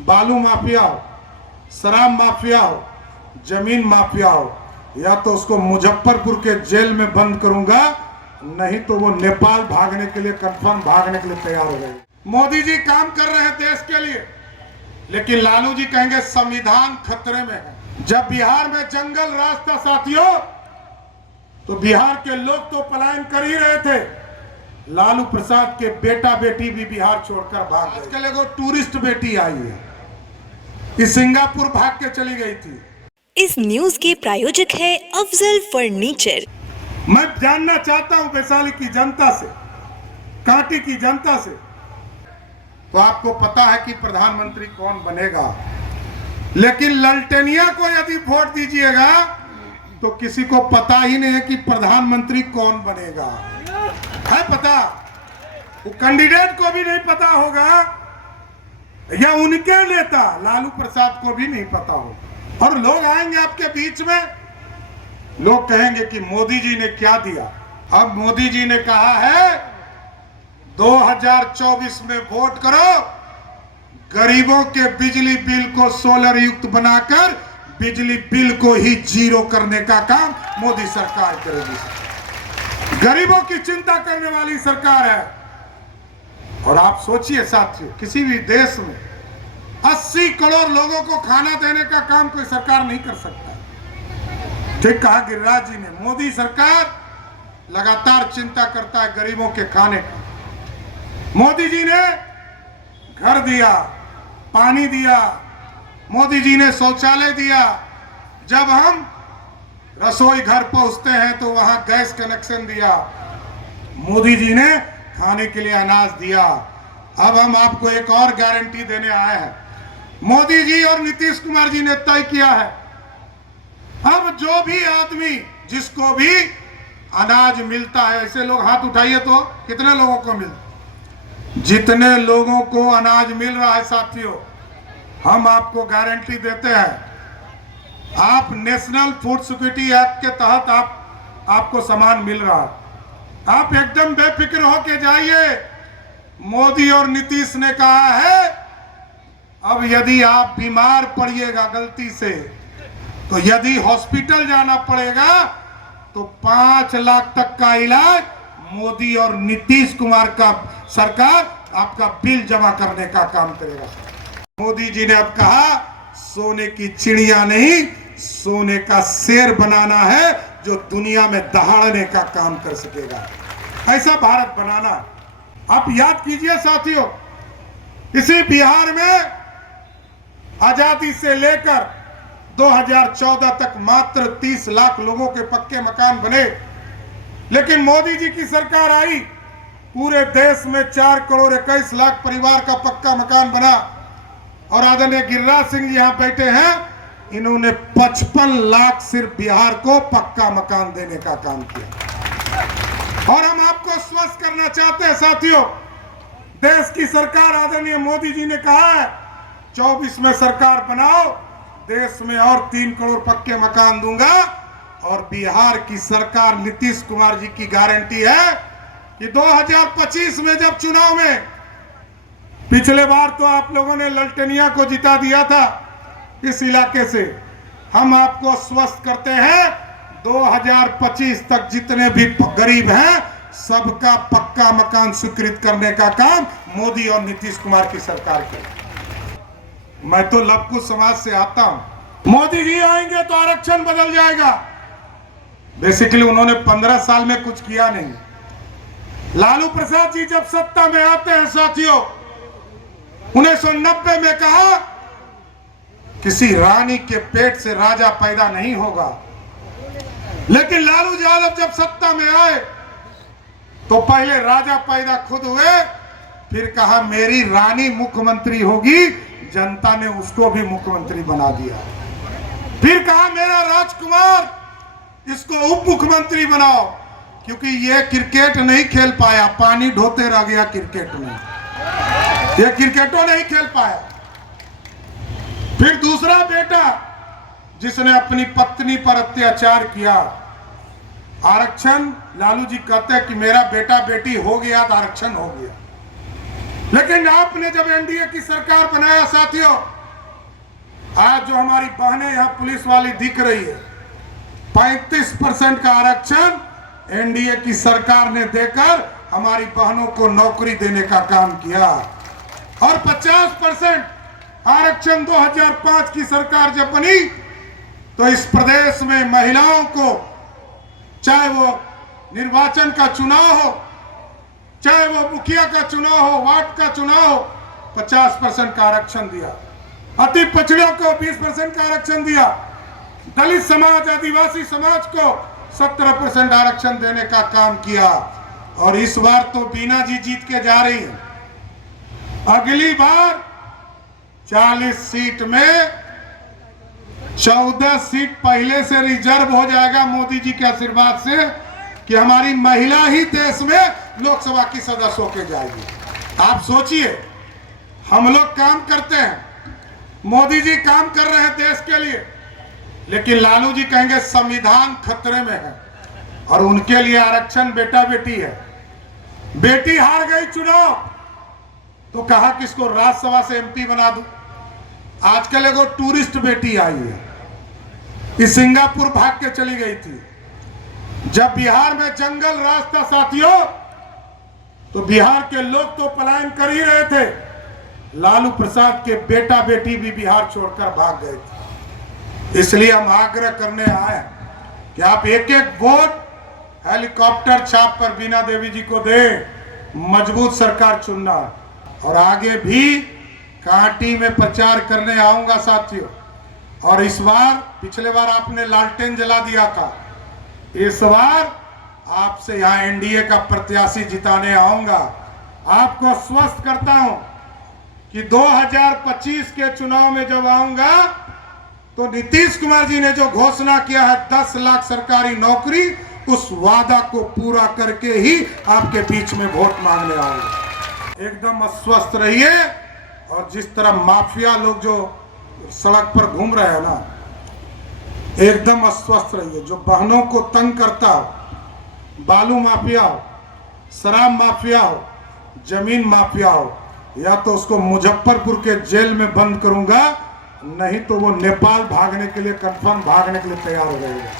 बालू माफिया हो, शराब माफिया हो, जमीन माफिया हो, या तो उसको मुजफ्फरपुर के जेल में बंद करूंगा, नहीं तो वो नेपाल भागने के लिए, कंफर्म भागने के लिए तैयार हो गए। मोदी जी काम कर रहे हैं देश के लिए, लेकिन लालू जी कहेंगे संविधान खतरे में है। जब बिहार में जंगल राज था साथियों, तो बिहार के लोग तो पलायन कर ही रहे थे। लालू प्रसाद के बेटा बेटी भी बिहार छोड़कर भाग गए। आजकल एगो टूरिस्ट बेटी आई है, कि सिंगापुर भाग के चली गई थी। इस न्यूज के प्रायोजक है अफजल फर्नीचर। मैं जानना चाहता हूं वैशाली की जनता से, कांटी की जनता से, तो आपको पता है कि प्रधानमंत्री कौन बनेगा, लेकिन ललटेनिया को यदि वोट दीजिएगा तो किसी को पता ही नहीं है कि प्रधानमंत्री कौन बनेगा। है पता? वो कैंडिडेट को भी नहीं पता होगा, या उनके नेता लालू प्रसाद को भी नहीं पता होगा। और लोग आएंगे आपके बीच में, लोग कहेंगे कि मोदी जी ने क्या दिया। अब मोदी जी ने कहा है 2024 में वोट करो, गरीबों के बिजली बिल को सोलर युक्त बनाकर बिजली बिल को ही जीरो करने का काम मोदी सरकार करेगी। गरीबों की चिंता करने वाली सरकार है। और आप सोचिए साथियों, किसी भी देश में 80 करोड़ लोगों को खाना देने का काम कोई सरकार नहीं कर सकता। ठीक कहा गिरिराज जी ने, मोदी सरकार लगातार चिंता करता है गरीबों के खाने का। मोदी जी ने घर दिया, पानी दिया, मोदी जी ने शौचालय दिया। जब हम रसोई घर पहुंचते हैं तो वहां गैस कनेक्शन दिया। मोदी जी ने खाने के लिए अनाज दिया। अब हम आपको एक और गारंटी देने आए हैं। मोदी जी और नीतीश कुमार जी ने तय किया है, अब जो भी आदमी जिसको भी अनाज मिलता है, ऐसे लोग हाथ उठाइए तो कितने लोगों को मिलता, जितने लोगों को अनाज मिल रहा है साथियों, हम आपको गारंटी देते हैं, आप नेशनल फूड सिक्योरिटी एक्ट के तहत आपको सामान मिल रहा है। आप एकदम बेफिक्र होके जाइए। मोदी और नीतीश ने कहा है, अब यदि आप बीमार पड़िएगा गलती से, तो यदि हॉस्पिटल जाना पड़ेगा तो 5 लाख तक का इलाज मोदी और नीतीश कुमार का सरकार आपका बिल जमा करने का काम करेगा। मोदी जी ने अब कहा, सोने की चिड़िया नहीं, सोने का शेर बनाना है जो दुनिया में दहाड़ने का काम कर सकेगा। ऐसा भारत बनाना। आप याद कीजिए साथियों, इसी बिहार में आजादी से लेकर 2014 तक मात्र 30 लाख लोगों के पक्के मकान बने, लेकिन मोदी जी की सरकार आई, पूरे देश में 4 करोड़ 21 लाख परिवार का पक्का मकान बना। और आदरणीय गिरिराज सिंह जी यहाँ बैठे हैं, इन्होंने 55 लाख सिर्फ बिहार को पक्का मकान देने का काम किया। और हम आपको स्वस्थ करना चाहते हैं साथियों, देश की सरकार आदरणीय मोदी जी ने कहा है 24 में सरकार बनाओ, देश में और 3 करोड़ पक्के मकान दूंगा। और बिहार की सरकार नीतीश कुमार जी की गारंटी है कि 2025 में जब चुनाव में, पिछले बार तो आप लोगों ने ललटेनिया को जिता दिया था इस इलाके से, हम आपको स्वस्थ करते हैं 2025 तक जितने भी गरीब हैं सबका पक्का मकान स्वीकृत करने का काम मोदी और नीतीश कुमार की सरकार के। मैं तो लवकुश समाज से आता हूं। मोदी जी आएंगे तो आरक्षण बदल जाएगा। बेसिकली उन्होंने 15 साल में कुछ किया नहीं। लालू प्रसाद जी जब सत्ता में आते हैं साथियों, 1990 में कहा किसी रानी के पेट से राजा पैदा नहीं होगा, लेकिन लालू यादव जब सत्ता में आए तो पहले राजा पैदा खुद हुए, फिर कहा मेरी रानी मुख्यमंत्री होगी, जनता ने उसको भी मुख्यमंत्री बना दिया। फिर कहा मेरा राजकुमार, इसको उप मुख्यमंत्री बनाओ, क्योंकि ये क्रिकेट नहीं खेल पाया, पानी ढोते रह गया क्रिकेट में, ये क्रिकेटों नहीं खेल पाया। फिर दूसरा बेटा जिसने अपनी पत्नी पर अत्याचार किया, आरक्षण लालू जी कहते हैं कि मेरा बेटा बेटी हो गया तो आरक्षण हो गया। लेकिन आपने जब एनडीए की सरकार बनाया साथियों, आज जो हमारी बहनें यहां पुलिस वाली दिख रही है, 35% का आरक्षण एनडीए की सरकार ने देकर हमारी बहनों को नौकरी देने का काम किया। और 50% आरक्षण 2005 की सरकार जब बनी तो इस प्रदेश में महिलाओं को, चाहे वो निर्वाचन का चुनाव हो, चाहे वो मुखिया का चुनाव हो, वार्ड का चुनाव हो, 50% का आरक्षण दिया। अति पिछड़ों को 20% का आरक्षण दिया। दलित समाज, आदिवासी समाज को 17% आरक्षण देने का काम किया। और इस बार तो बीना जी जीत के जा रही है। अगली बार 40 सीट में 14 सीट पहले से रिजर्व हो जाएगा मोदी जी के आशीर्वाद से, कि हमारी महिला ही देश में लोकसभा की सदस्य होके जाएगी। आप सोचिए, हम लोग काम करते हैं, मोदी जी काम कर रहे हैं देश के लिए, लेकिन लालू जी कहेंगे संविधान खतरे में है और उनके लिए आरक्षण बेटा बेटी है। बेटी हार गई चुनाव तो कहा कि इसको राज्यसभा से एमपी बना दूं। आजकल एगो टूरिस्ट बेटी आई है, ये सिंगापुर भाग के चली गई थी। जब बिहार में जंगल राज था साथियों, तो बिहार के लोग तो पलायन कर ही रहे थे, लालू प्रसाद के बेटा बेटी भी बिहार छोड़कर भाग गए थे। इसलिए हम आग्रह करने आए कि आप एक एक वोट हेलीकॉप्टर छाप पर बीना देवी जी को दे, मजबूत सरकार चुनना। और आगे भी कांटी में प्रचार करने आऊंगा साथियों। और इस बार, पिछले बार आपने लालटेन जला दिया था, इस बार आपसे यहां एनडीए का प्रत्याशी जिताने आऊंगा। आपको आश्वस्त करता हूं कि 2025 के चुनाव में जब आऊंगा तो नीतीश कुमार जी ने जो घोषणा किया है 10 लाख सरकारी नौकरी, उस वादा को पूरा करके ही आपके बीच में वोट मांगने आऊंगा। एकदम अस्वस्थ रहिए। और जिस तरह माफिया लोग जो सड़क पर घूम रहे हैं ना, एकदम अस्वस्थ रहिए। जो बहनों को तंग करता हो, बालू माफिया हो, शराब माफिया हो, जमीन माफिया हो, या तो उसको मुजफ्फरपुर के जेल में बंद करूंगा, नहीं तो वो नेपाल भागने के लिए, कंफर्म भागने के लिए तैयार हो जाएगा।